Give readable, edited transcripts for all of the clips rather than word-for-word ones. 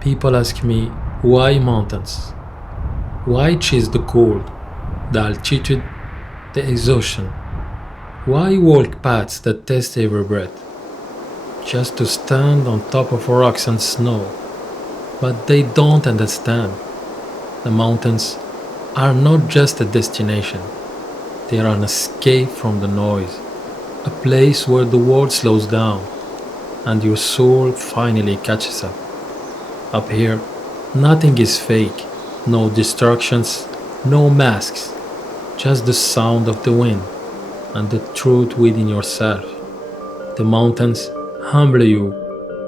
People ask me, why mountains? Why chase the cold, the altitude, the exhaustion? Why walk paths that test every breath? Just to stand on top of rocks and snow. But they don't understand. The mountains are not just a destination, they are an escape from the noise, a place where the world slows down and your soul finally catches up. Up here, nothing is fake, no distractions, no masks, just the sound of the wind and the truth within yourself. The mountains humble you,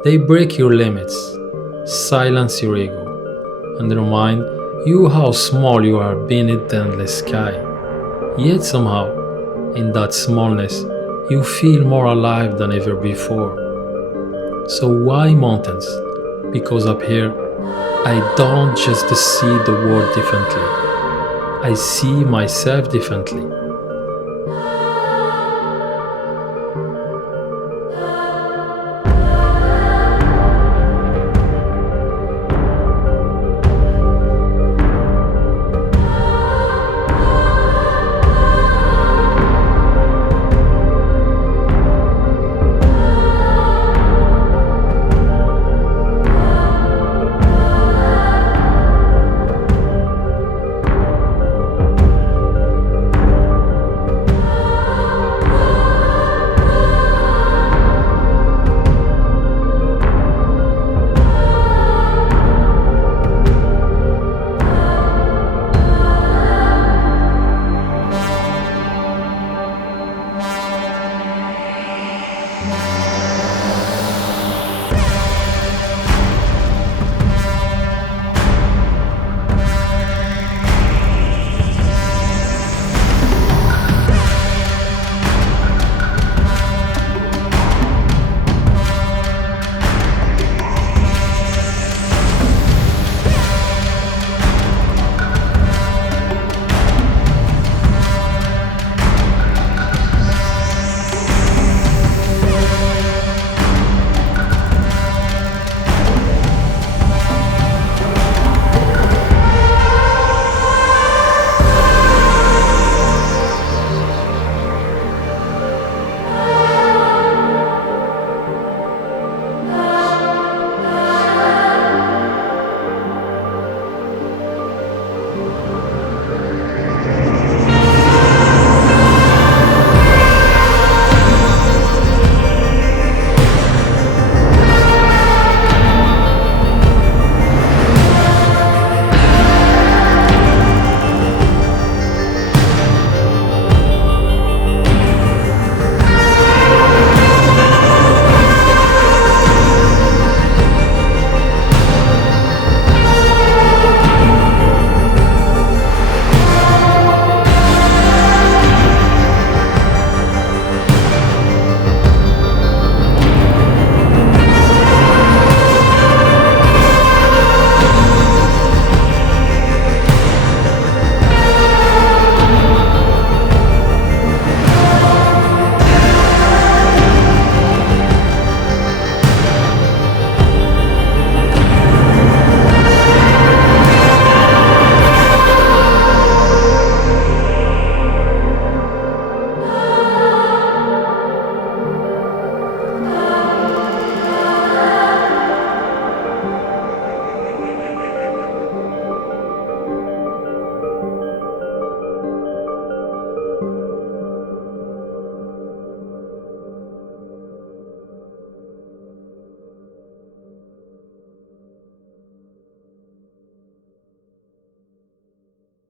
they break your limits, silence your ego, and remind you how small you are beneath the endless sky. Yet somehow, in that smallness, you feel more alive than ever before. So why mountains? Because up here, I don't just see the world differently, I see myself differently.